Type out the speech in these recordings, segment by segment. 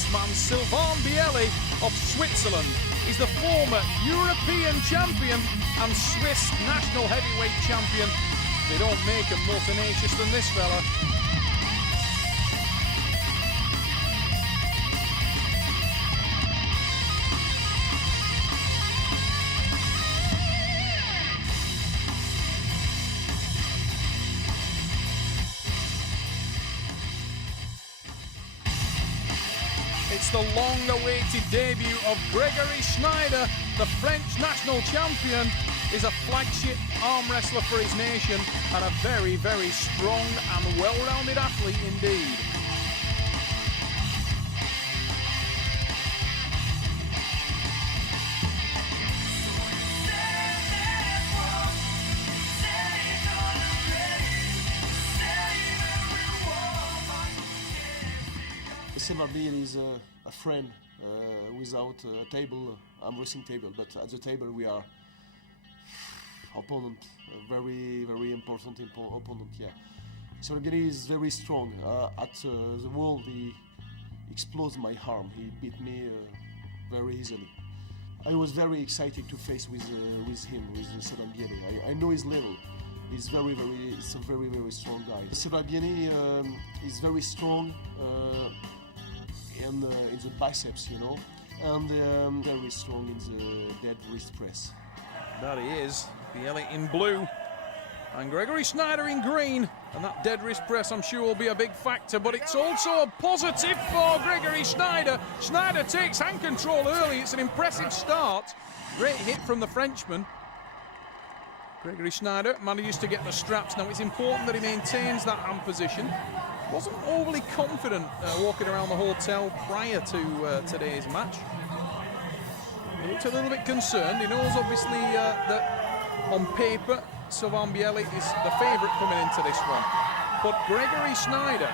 this man, Sylvain Bielli of Switzerland. He's the former European champion and Swiss national heavyweight champion. They don't make him more tenacious than this fella. It's the long-awaited debut of Gregory Schneider, the French national champion. Is a flagship arm wrestler for his nation and a very, very strong and well-rounded athlete indeed. Bielli is a friend without a table, arm wrestling table, but at the table we are opponent, a very, very important opponent, yeah. Bielli is very strong. At the wall he explodes my arm, he beat me very easily. I was very excited to face with him, with Bielli. I know his level. He's a very, very strong guy. Bielli is very strong in the biceps, you know, and very strong in the dead wrist press. That he is. Bielli in blue and Gregory Schneider in green, and that dead wrist press I'm sure will be a big factor, but it's also a positive for Gregory Schneider. Schneider takes hand control early. It's an impressive start. Great hit from the Frenchman. Gregory Schneider manages to get the straps. Now it's important that he maintains that hand position. Wasn't overly confident walking around the hotel prior to today's match. He looked a little bit concerned. He knows obviously that on paper Sylvain Bielli is the favourite coming into this one. But Gregory Schneider,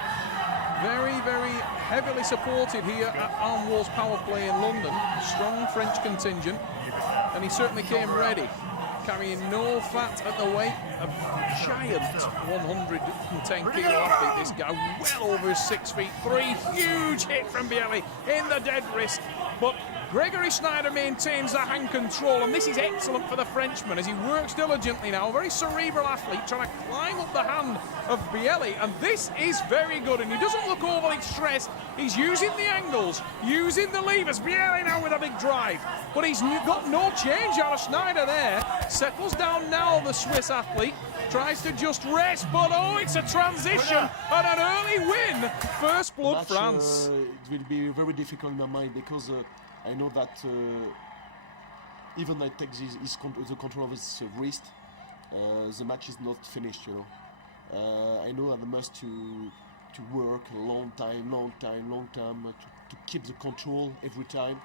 very, very heavily supported here at Armwrestling Power Play in London. Strong French contingent, and he certainly came ready. Carrying no fat at the weight, a giant 110 kilo athlete, this guy, well over 6'3". Huge hit from Bielli in the dead wrist, but Gregory Schneider maintains the hand control, and this is excellent for the Frenchman as he works diligently now. A very cerebral athlete trying to climb up the hand of Bielli, and this is very good, and he doesn't look overly stressed. He's using the angles, using the levers. Bielli now with a big drive, but he's got no change out of Schneider there. Settles down now, the Swiss athlete. Tries to just rest, but oh, it's a transition and an early win. First blood, France. It will be very difficult in my mind because I know that even I take the control of his wrist, the match is not finished, you know. I know I must to work a long time to keep the control every time,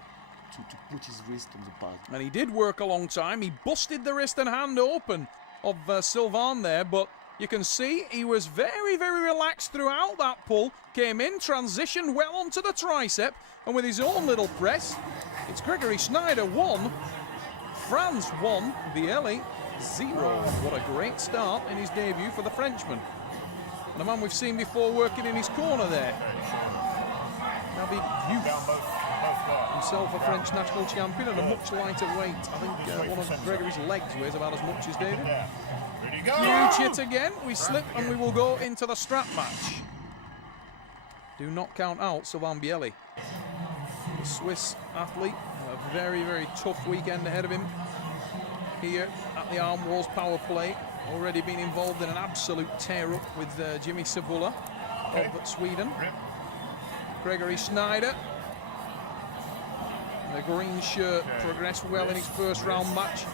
to put his wrist on the pad. And he did work a long time. He busted the wrist and hand open of Sylvain there, but you can see he was very, very relaxed throughout that pull. Came in, transitioned well onto the tricep, and with his own little press, it's Gregory Schneider 1, France 1, Bielli 0. What a great start in his debut for the Frenchman. And a man we've seen before working in his corner there. David Youth, himself a French national champion and a much lighter weight. I think one of Gregory's legs weighs about as much as David. Huge hit again. We slip and we will go into the strap match. Do not count out Sylvain Bielli. The Swiss athlete, a very, very tough weekend ahead of him here at the Armwrestling Power Play. Already been involved in an absolute tear-up with Jimmy Sabula of Sweden. Gregory Schneider, the green shirt, progressed well in his first round match.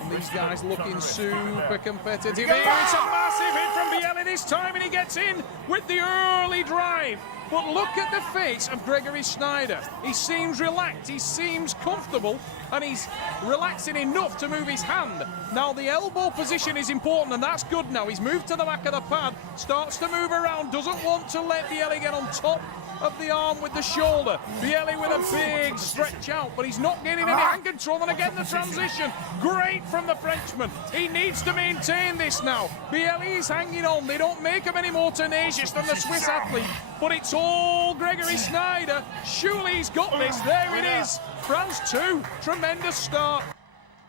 And these guys looking super competitive here. It's a massive hit from Bielli this time, and he gets in with the early drive. But look at the face of Gregory Schneider. He seems relaxed, he seems comfortable, and he's relaxing enough to move his hand. Now the elbow position is important, and that's good now. He's moved to the back of the pad, starts to move around, doesn't want to let Bielli get on top of the arm with the shoulder. Bielli with a big stretch out, but he's not getting any hand control. And again, the transition. Great from the Frenchman. He needs to maintain this now. Bielli is hanging on. They don't make him any more tenacious than the Swiss athlete. But it's all Gregory Schneider. Surely he's got this. There it is. France 2. Tremendous start.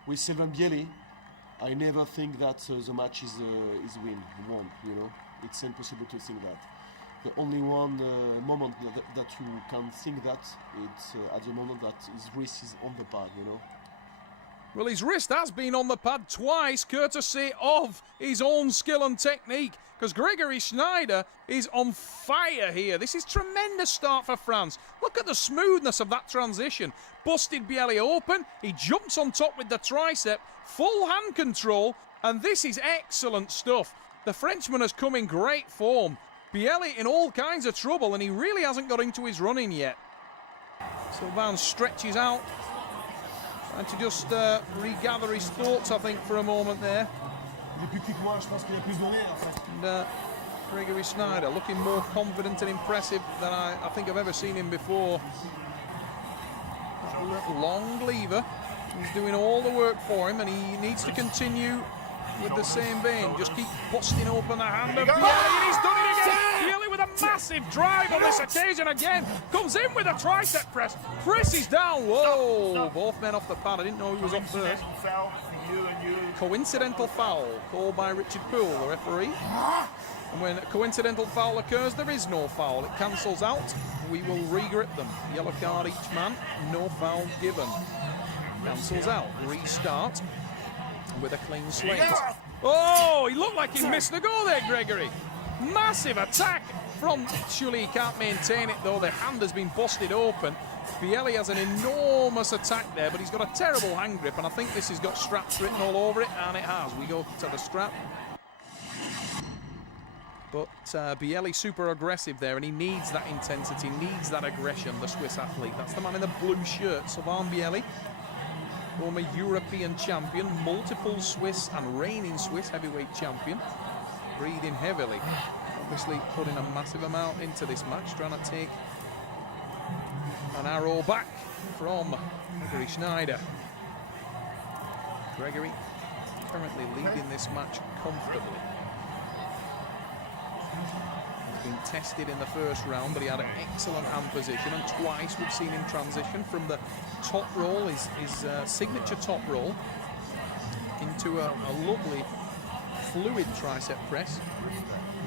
With Sylvain Bielli, I never think that the match is won. You know, it's impossible to think that. The only one moment that you can think that it's at the moment that his wrist is on the pad. You know. Well, his wrist has been on the pad twice, courtesy of his own skill and technique, because Gregory Schneider is on fire here. This is tremendous start for France. Look at the smoothness of that transition. Busted Bielli open, he jumps on top with the tricep, full hand control, and this is excellent stuff. The Frenchman has come in great form. Bielli in all kinds of trouble, and he really hasn't got into his running yet. Sylvain stretches out. And to just regather his thoughts, I think, for a moment there. And Gregory Schneider looking more confident and impressive than I think I've ever seen him before. That long lever, he's doing all the work for him, and he needs to continue with the same vein. Just keep busting open the hand of Bielli, and he's done it again. Bielli with a massive drive on this occasion again. Comes in with a tricep press. Presses down. Whoa, both men off the pad. I didn't know he was up first. Coincidental foul called by Richard Poole, the referee. And when a coincidental foul occurs, there is no foul. It cancels out. We will re-grip them. Yellow card each man. No foul given. Cancels out. Restart with a clean slate. Oh, he looked like he missed the goal there, Gregory. Massive attack from Surely he can't maintain it, though. The hand has been busted open. Bielli has an enormous attack there, but he's got a terrible hand grip, and I think this has got straps written all over it, and it has. We go to the strap. But Bielli super aggressive there, and he needs that intensity, needs that aggression, the Swiss athlete. That's the man in the blue shirt, Sylvain Bielli. Former European champion, multiple Swiss and reigning Swiss heavyweight champion. Breathing heavily. Obviously putting a massive amount into this match, trying to take an arrow back from Gregory Schneider. Gregory currently leading this match comfortably. He's been tested in the first round, but he had an excellent hand position, and twice we've seen him transition from the top roll, his signature top roll, into a lovely fluid tricep press.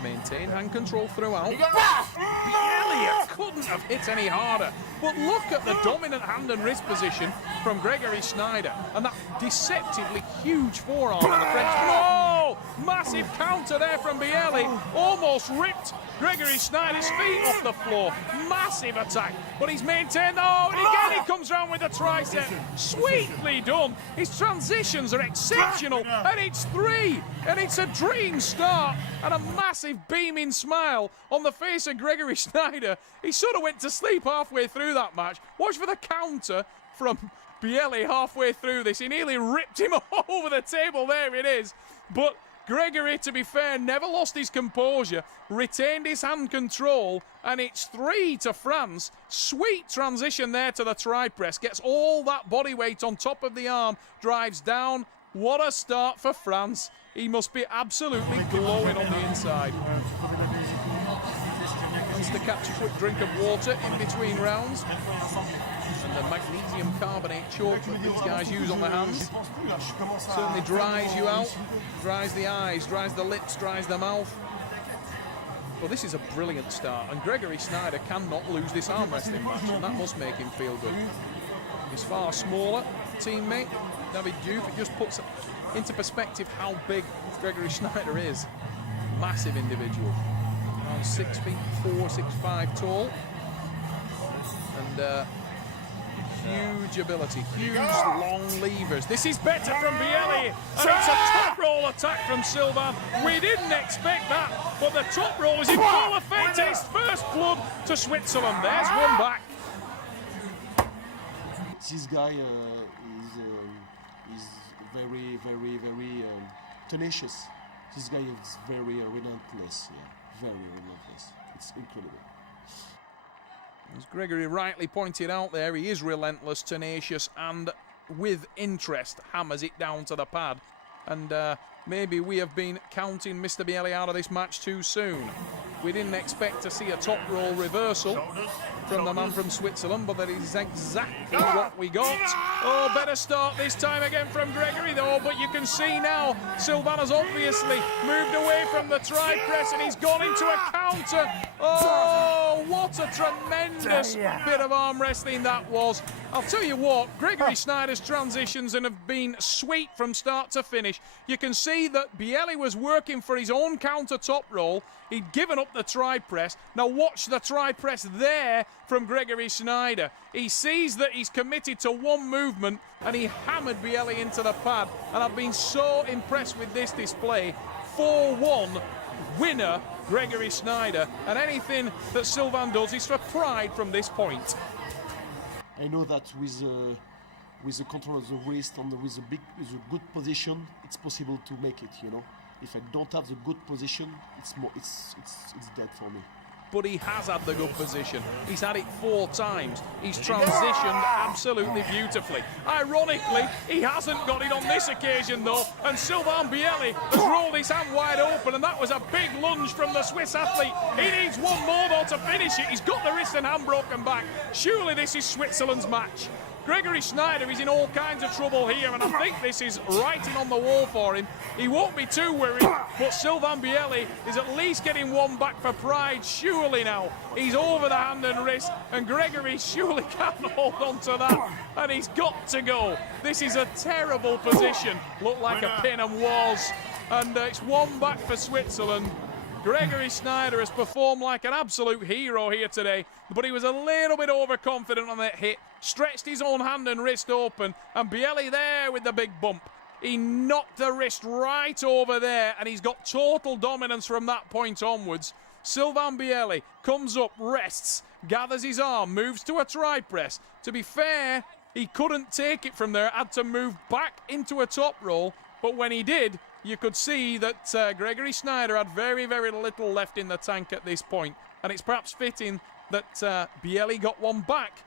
Maintain hand control throughout. Bielli couldn't have hit any harder. But look at the dominant hand and wrist position from Gregory Schneider, and that deceptively huge forearm on the Frenchman. Oh, massive counter there from Bielli. Almost ripped Gregory Schneider's feet off the floor. Massive attack, but he's maintained. Oh, and again he comes round with the tricep. Sweetly done. His transitions are exceptional, and it's 3, and it's a dream start, and a massive beaming smile on the face of Gregory Schneider. He sort of went to sleep halfway through that match. Watch for the counter from Bielli halfway through this. He nearly ripped him over the table. There it is. But Gregory, to be fair, never lost his composure, retained his hand control, and it's 3 to France. Sweet transition there to the tri-press. Gets all that body weight on top of the arm, drives down. What a start for France. He must be absolutely glowing on the inside. Wants to catch a quick drink of water in between rounds. And the magnesium carbonate chalk that these guys use on their hands certainly dries you out, dries the eyes, dries the lips, dries the mouth. Well, this is a brilliant start, and Gregory Schneider cannot lose this arm wrestling match, and that must make him feel good. His far smaller teammate, David Duke, it just puts into perspective how big Gregory Schneider is. Massive individual. Around 6'4", 6'5" tall. And huge ability, huge long levers. This is better from Bielli, and it's a top roll attack from Sylvain. We didn't expect that, but the top roll is in full effect. His first club to Switzerland. There's one back. This guy is very, very, very tenacious. This guy is very relentless. Yeah, very relentless. It's incredible. As Gregory rightly pointed out there, he is relentless, tenacious, and with interest hammers it down to the pad. And maybe we have been counting Mr. Bielli out of this match too soon. We didn't expect to see a top roll reversal from the man from Switzerland, but that is exactly what we got. Oh, better start this time again from Gregory though, but you can see now Sylvain has obviously moved away from the tri-press and he's gone into a counter. Oh, what a tremendous bit of arm wrestling that was. I'll tell you what, Gregory Schneider's transitions have been sweet from start to finish. You can see that Bielli was working for his own counter top roll. He'd given up the tri-press. Now watch the tri-press there from Gregory Schneider. He sees that he's committed to one movement and he hammered Bielli into the pad. And I've been so impressed with this display. 4-1 winner, Gregory Schneider. And anything that Sylvain does is for pride from this point. I know that with the control of the wrist and with a good position, it's possible to make it, you know. If I don't have the good position, it's dead for me. But he has had the good position. He's had it 4 times. He's transitioned absolutely beautifully. Ironically, he hasn't got it on this occasion though, and Sylvain Bielli has rolled his hand wide open, and that was a big lunge from the Swiss athlete. He needs one more though to finish it. He's got the wrist and hand broken back. Surely this is Switzerland's match. Gregory Schneider is in all kinds of trouble here, and I think this is writing on the wall for him. He won't be too worried, but Sylvain Bielli is at least getting one back for pride, surely now. He's over the hand and wrist, and Gregory surely can't hold on to that, and he's got to go. This is a terrible position. Looked like a pin and was, and it's one back for Switzerland. Gregory Schneider has performed like an absolute hero here today, but he was a little bit overconfident on that hit, stretched his own hand and wrist open, and Bielli there with the big bump. He knocked the wrist right over there, and he's got total dominance from that point onwards. Sylvain Bielli comes up, rests, gathers his arm, moves to a tri-press. To be fair, he couldn't take it from there, had to move back into a top roll, but when he did, you could see that Gregory Schneider had very, very little left in the tank at this point. And it's perhaps fitting that Bielli got one back